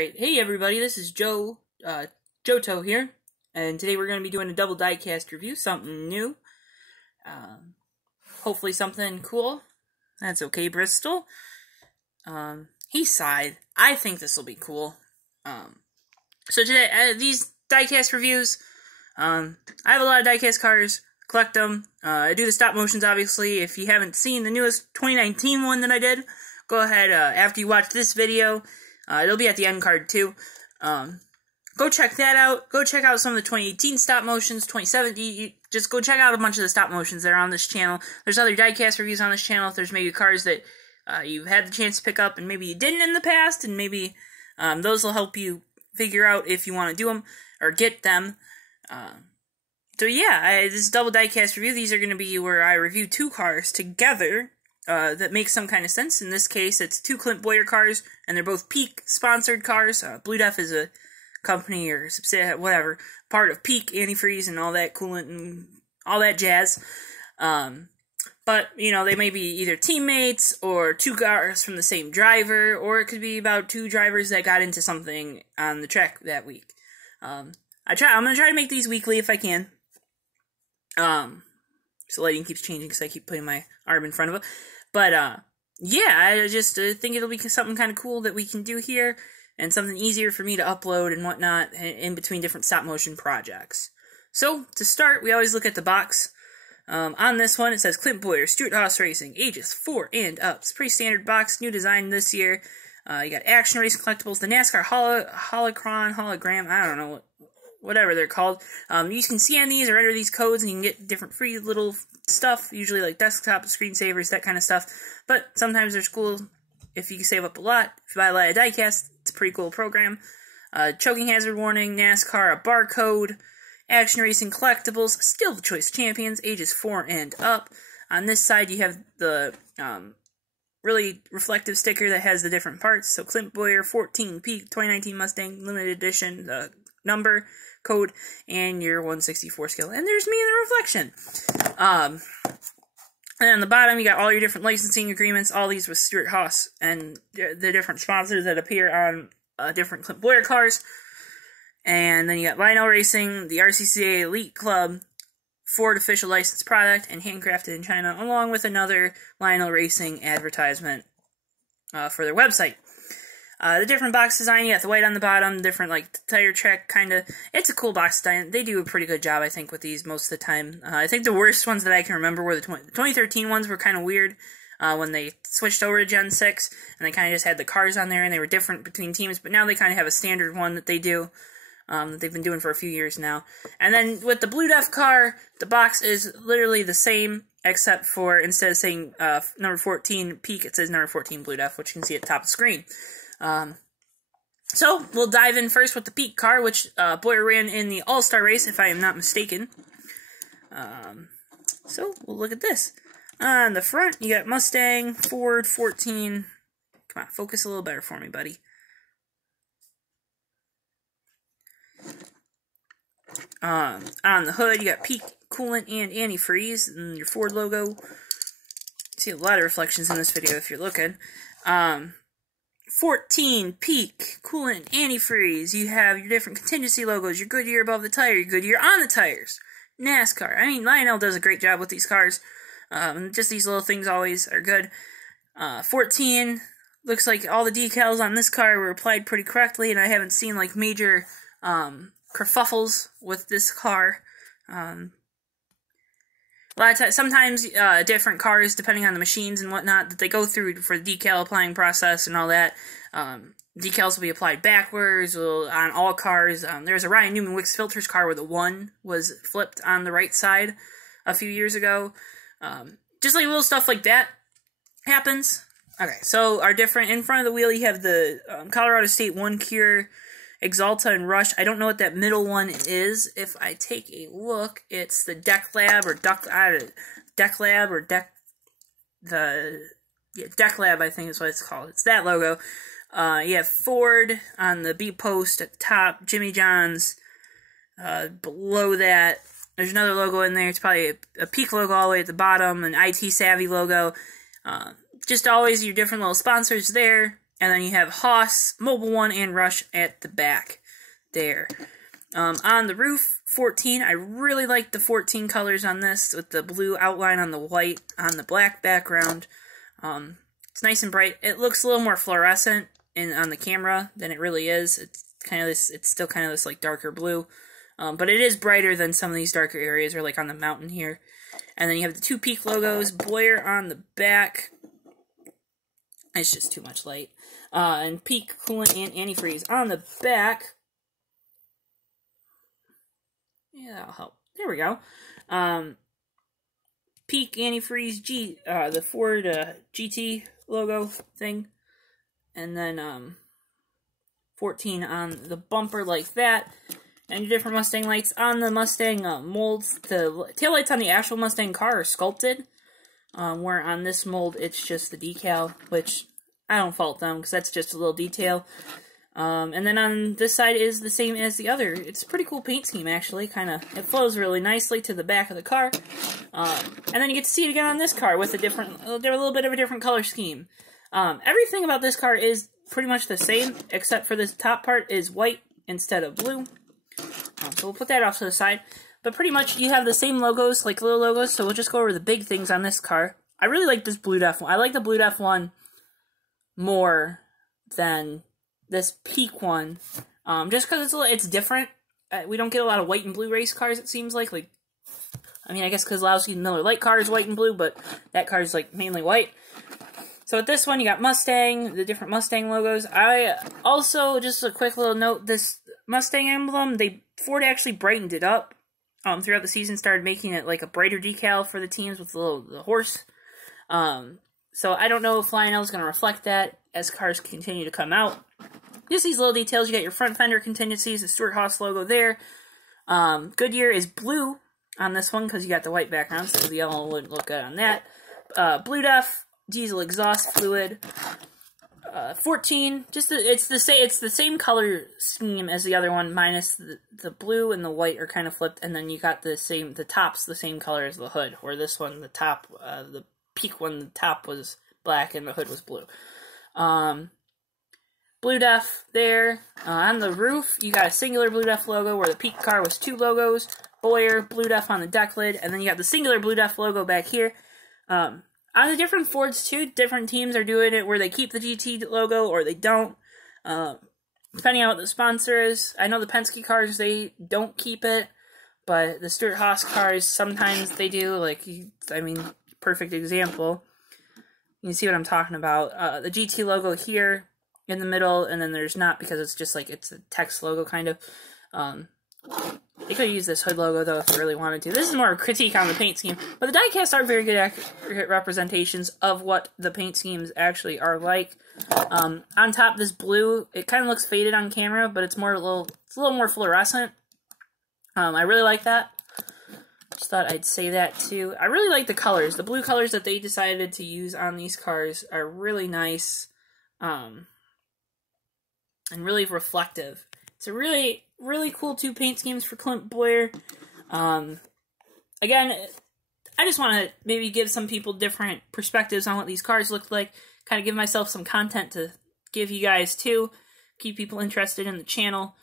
Alright, hey everybody, this is Johto here, and today we're going to be doing a double diecast review, something new, hopefully something cool. That's okay, Bristol. He sighed. I think this will be cool. So today, these diecast reviews, I have a lot of diecast cars, collect them, I do the stop motions obviously. If you haven't seen the newest 2019 one that I did, go ahead, after you watch this video, it'll be at the end card too. Go check that out. Go check out some of the 2018 stop motions, 2017. Just go check out a bunch of the stop motions that are on this channel. There's other diecast reviews on this channel. If there's maybe cars that you've had the chance to pick up and maybe you didn't in the past, and maybe those will help you figure out if you want to do them or get them. So yeah, this double diecast review, these are going to be where I review two cars together. That makes some kind of sense. In this case, it's two Clint Bowyer cars, and they're both Peak sponsored cars. Blue Def is a company or subsidiary, whatever, part of Peak antifreeze and all that coolant and all that jazz. But, you know, they may be either teammates or two cars from the same driver, or it could be about two drivers that got into something on the track that week. I'm going to try to make these weekly if I can. So lighting keeps changing because I keep putting my arm in front of it. But, yeah, I just think it'll be something kind of cool that we can do here, and something easier for me to upload and whatnot in between different stop-motion projects. So, to start, we always look at the box. On this one, it says Clint Bowyer, Stuart Haas Racing, ages 4 and up. It's a pretty standard box, new design this year. You got action racing collectibles, the Nascar hologram, I don't know, whatever they're called. You can scan these or enter these codes and you can get different free little stuff, usually like desktop screensavers, that kind of stuff. But sometimes they're cool if you can save up a lot. If you buy a lot of diecast, it's a pretty cool program. Choking hazard warning, NASCAR, a barcode, action racing collectibles, still the choice champions, ages 4 and up. On this side, you have the really reflective sticker that has the different parts. So Clint Bowyer, 14 Peak 2019 Mustang, limited edition, the number, code, and your 164 scale. And there's me in the reflection. And on the bottom, you got all your different licensing agreements, all these with Stuart Haas, and the different sponsors that appear on different Clint Bowyer cars. And then you got Lionel Racing, the RCCA Elite Club, Ford official licensed product, and handcrafted in China, along with another Lionel Racing advertisement for their website. The different box design, you got the white on the bottom, different, like, tire track, kind of. It's a cool box design. They do a pretty good job, I think, with these most of the time. I think the worst ones that I can remember were the 2013 ones were kind of weird, when they switched over to Gen 6, and they kind of just had the cars on there, and they were different between teams, but now they kind of have a standard one that they do, that they've been doing for a few years now. And then, with the Blue Def car, the box is literally the same, except for, instead of saying, number 14 Peak, it says number 14 Blue Def, which you can see at the top of the screen. So, we'll dive in first with the Peak car, which, Bowyer ran in the All-Star race, if I am not mistaken. So, we'll look at this. On the front, you got Mustang, Ford, 14. Come on, focus a little better for me, buddy. On the hood, you got Peak, coolant, and antifreeze, and your Ford logo. You see a lot of reflections in this video if you're looking. 14 Peak, coolant, antifreeze. You have your different contingency logos, your Goodyear above the tire, your Goodyear on the tires. NASCAR. I mean, Lionel does a great job with these cars. Just these little things always are good. 14, looks like all the decals on this car were applied pretty correctly, and I haven't seen, like, major, kerfuffles with this car. A lot of times, sometimes different cars, depending on the machines and whatnot, that they go through for the decal applying process and all that. Decals will be applied backwards on all cars. There's a Ryan Newman Wicks Filters car where the 1 was flipped on the right side a few years ago. Just like little stuff like that happens. Okay, so our different, in front of the wheel, you have the Colorado State 1 Cure, Exalta, and Rush. I don't know what that middle one is. If I take a look, it's the Deck Lab or Deck Lab, I think is what it's called. It's that logo. You have Ford on the B post at the top, Jimmy John's below that. There's another logo in there. It's probably a Peak logo all the way at the bottom, an IT Savvy logo. Just always your different little sponsors there. And then you have Haas, Mobile One, and Rush at the back there. On the roof, 14. I really like the 14 colors on this with the blue outline on the white on the black background. It's nice and bright. It looks a little more fluorescent on the camera than it really is. It's kind of this. It's still kind of this like darker blue, but it is brighter than some of these darker areas, or like on the mountain here. And then you have the two Peak logos, Bowyer on the back. It's just too much light. And Peak, coolant, and antifreeze on the back. Yeah, that'll help. There we go. Peak, antifreeze, the Ford GT logo thing. And then 14 on the bumper like that. And your different Mustang lights on the Mustang molds. The taillights on the actual Mustang car are sculpted. Where on this mold, it's just the decal, which I don't fault them, because that's just a little detail. And then on this side is the same as the other. It's a pretty cool paint scheme, actually. It flows really nicely to the back of the car. And then you get to see it again on this car with a little bit of a different color scheme. Everything about this car is pretty much the same, except for this top part is white instead of blue. So we'll put that off to the side. But pretty much you have the same logos, like little logos, so we'll just go over the big things on this car. I really like this Blue Def one. I like the Blue Def one more than this Peak one, just because it's different. We don't get a lot of white and blue race cars, it seems like. I mean, I guess because Lowski Miller Lite car is white and blue, but that car is like mainly white. So with this one, you got Mustang, the different Mustang logos. I also, just a quick little note, this Mustang emblem, Ford actually brightened it up throughout the season, started making it like a brighter decal for the teams with the horse. So I don't know if Lionel is going to reflect that as cars continue to come out. Just these little details. You got your front fender contingencies, the Stewart-Haas logo there. Goodyear is blue on this one because you got the white background, so the yellow wouldn't look good on that. Blue Def, diesel exhaust fluid. 14, it's the same color scheme as the other one, minus the blue and the white are kind of flipped, and then you got the top's the same color as the hood, where this one, the top, the Peak one, the top was black and the hood was blue. Blue Def there. On the roof, you got a singular Blue Def logo, where the Peak car was two logos, Bowyer, Blue Def on the deck lid, and then you got the singular Blue Def logo back here. On the different Fords, too, different teams are doing it where they keep the GT logo or they don't, depending on what the sponsor is. I know the Penske cars, they don't keep it, but the Stewart-Haas cars, sometimes they do. Perfect example. You can see what I'm talking about. The GT logo here in the middle, and then there's not, because it's just it's a text logo, kind of. They could have used this hood logo, though, if they really wanted to. This is more a critique on the paint scheme. But the diecast are very good accurate representations of what the paint schemes actually are like. On top, this blue, it kind of looks faded on camera, but it's a little more fluorescent. I really like that. Just thought I'd say that, too. I really like the colors. The blue colors that they decided to use on these cars are really nice. And really reflective. It's a really cool two paint schemes for Clint Bowyer. Again, I just want to maybe give some people different perspectives on what these cars look like. Kind of give myself some content to give you guys too. Keep people interested in the channel.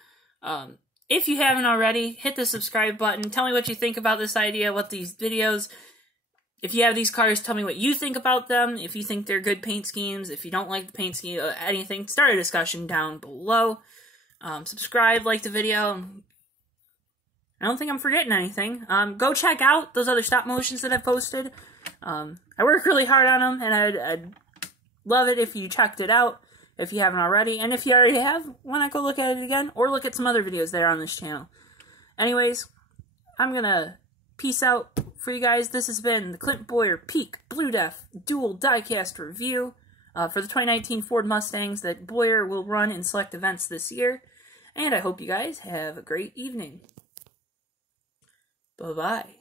If you haven't already, hit the subscribe button. Tell me what you think about this idea, what these videos. If you have these cars, tell me what you think about them. If you think they're good paint schemes. If you don't like the paint scheme, anything, start a discussion down below. Subscribe, like the video. I don't think I'm forgetting anything. Go check out those other stop motions that I've posted. I work really hard on them, and I'd love it if you checked it out, if you haven't already. And if you already have, why not go look at it again, or look at some other videos that are on this channel. Anyways, I'm gonna peace out for you guys. This has been the Clint Bowyer Peak Blue Def Dual Diecast Review. For the 2019 Ford Mustangs that Bowyer will run in select events this year. And I hope you guys have a great evening. Bye-bye.